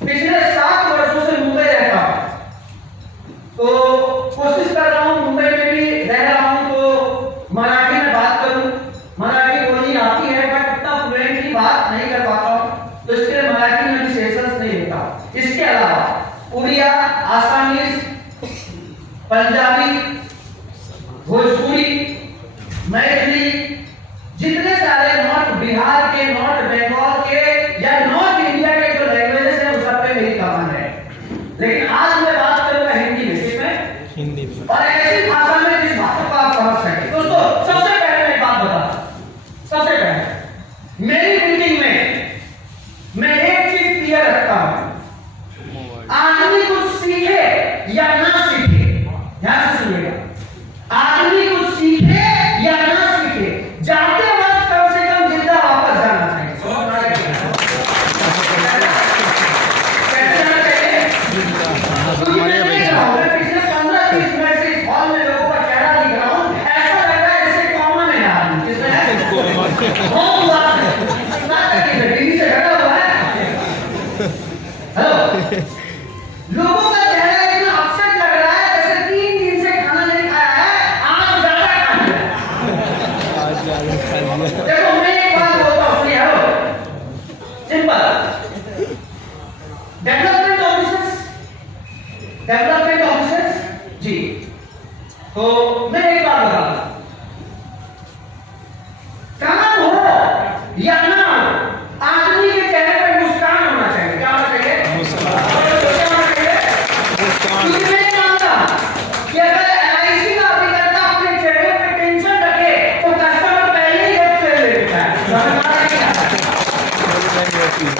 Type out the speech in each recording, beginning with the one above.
पिछले 7 वर्षों से मुंबई रहता हूं, तो कोशिश कर रहा हूं मुंबई में भी रह रहा हूं तो मराठी में बात करूं। मराठी बोलनी आती है बट इतना फ्लुएंटली बात नहीं कर पाता हूं, तो इसके लिए मराठी में भी सेशंस नहीं लेता। इसके अलावा उड़िया, आसामीज, पंजाबी, भोजपुरी, मैथिली, जितने सारे नॉर्थ बिहार के, नॉर्थ बंगाल के या नॉर्थ इंडिया के जो लैंग्वेजेस है उस सब पे मेरी कमांड है। लेकिन आज मैं बात करूंगा हिंदी में, किसमें? हिंदी में, और ऐसी भाषा में जिस भाषा को आप समझ सकें। दोस्तों सबसे पहले मैं एक बात बता, सबसे पहले मेरी मीटिंग में मैं एक चीज क्लियर रखता हूं, आदमी कुछ सीखे या ना सीखे, ध्यान से सुनिएगा, आदमी कुछ सीखे या ना सीखे, जाते वक्त कम से कम जिंदा वापस जाना चाहिए। कैसे जाना चाहिए? पिछले 15-20 मिनट से इस हॉल में लोगों का चेहरा दिख रहा हूं, ऐसा लग रहा है जैसे कॉमन है आदमी। किसमें है? टीवी से घटा हुआ है। हेलो, लोगों का चेहरा इतना अपसेट लग रहा है जैसे 3 दिन से खाना नहीं खाया है, आज ज्यादा खा लिया। देखो मैं एक बात बोलता हूं, सुनिए। सिंपल डेवलपमेंट ऑफिसर्स जी, तो मैं एक बात बता रहा हूं, काम हो या ना हो, आदमी के चेहरे पर मुस्कान होना चाहिए। क्या होना चाहिए? मुस्कान। मुझे नहीं मानता कि अगर LIC का अभिकर्ता अपने चेहरे पे टेंशन रखे तो कस्टमर पहले ही लेफ्ट ले लेता है।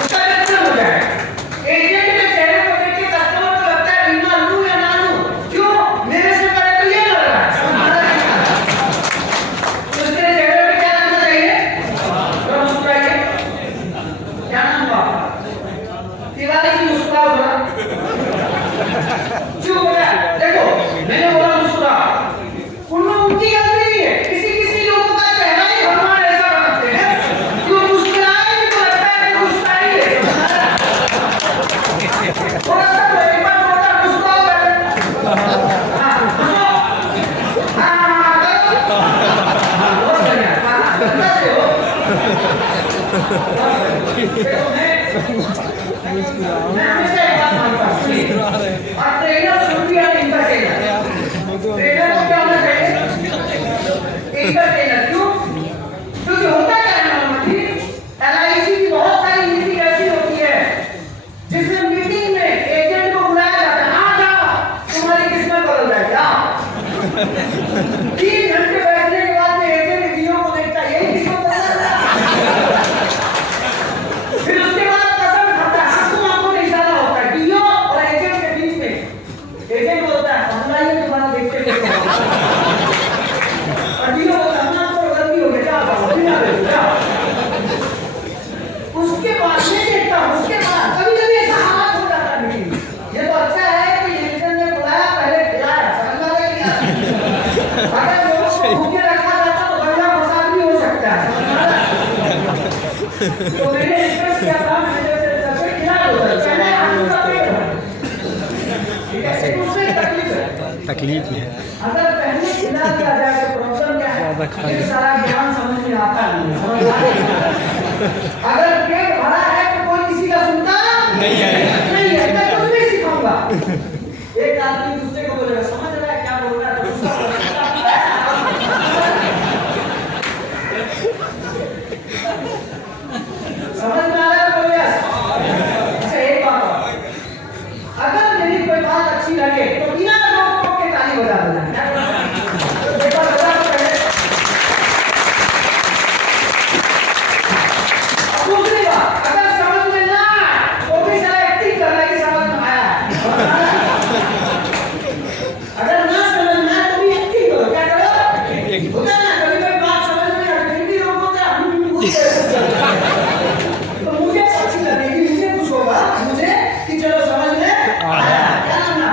उसका टेंशन हो जाए। एजेंट के चेहरे पर देख के कस्टमर को लगता है बीमा लूं या ना लूं, क्यों? मेरे से पहले तो ये लग रहा है। तो उसके चेहरे पे क्या रखना चाहिए? तो मुस्कुराइए। क्या नाम हुआ आपका? तिवारी जी, मुस्कुराओ जरा। क्यों बोला? देखो मैंने बोला मुस्कुरा, उनकी गलती नहीं है। किसी लोगों का चेहरा ही भगवान ऐसा बनाते हैं कि वो मुस्कुराए तो लगता है कि मुस्कुराई है। थोड़ा सा एक बार थोड़ा मुस्कुराओ पहले। हाँ बहुत बढ़िया, गंदा से हो। मैं हमेशा एक बात मानता हूँ, और trainer should be an entertainer. Trainer को क्या होना चाहिए? एंटरटेनर। क्यों? क्योंकि होता क्या है मालूम है, LIC की बहुत सारी मीटिंग ऐसी होती है जिसमें मीटिंग में एजेंट को बुलाया जाता है, आ जाओ तुम्हारी किस्मत बदल जाएगी, आओ। 3 घंटे बैठने के बाद में एजेंट वीडियो को देखता है, यही किस्मत बदल रहा है। फिर उसके बाद कसम खाता है, आंखों में इशारा होता है डीओ और एजेंट के बीच में। एजेंट बोलता है ऑनलाइन तुम्हारा देखते देखते, और डीओ बोलता है ना तो गलती हो गई, जा जाओ बिना देख जा। उसके बाद में देखता हूं, उसके बाद कभी-कभी ऐसा हालत हो जाता है मीटिंग। ये तो अच्छा है कि एजेंट ने बुलाया, पहले खिलाया, समझ में आ गया? अगर लोगों को भूखे रखा जाता तो बढ़िया प्रसाद भी हो सकता है। तो मैंने रिक्वेस्ट किया था मैनेजर से, सबसे खिला दो सर, चले आपका पेट भर। ठीक है, उससे तकलीफ है। अगर पहले खिला दिया जाए तो प्रॉब्लम क्या है? ये सारा ज्ञान समझ में आता नहीं है। अगर पेट भरा है तो कोई किसी का सुनता नहीं है, नहीं है, मैं कुछ नहीं सिखाऊंगा। एक आदमी दूसरे को बोलेगा, समझ रहा है क्या बोल रहा है? समझ में आ रहा है? बोलिए। अच्छा एक बात और, अगर मेरी कोई बात अच्छी लगे तो बिना रोक टोक के ताली बजा देना। देखो बजा तो पहले। दूसरी बात, अगर समझ में ना आए तो भी सारा एक्टिंग कर रहा है कि समझ में आया है। अगर ना समझ में आए तो भी एक्टिंग करो। क्या करो? होता है ना, कभी कोई बात समझ में आए फिर भी रोक होता है, तो मुझे अच्छी लगेगी, मुझे कुछ होगा, मुझे कि चलो समझ में आया। क्या नाम है?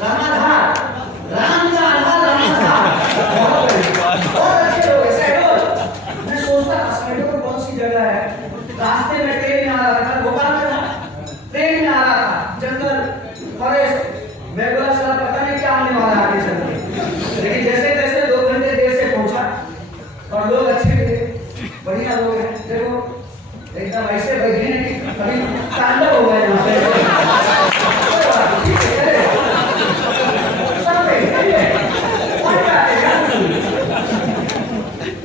रामाधार, राम का आधार रामाधार। बहुत अच्छे लोग हैं। सैडोल, मैं सोचता था सैडोल कौन सी जगह है, रास्ते में ट्रेन आ रहा था, भोपाल में था। काम होने वाला है आगे चल के। लेकिन जैसे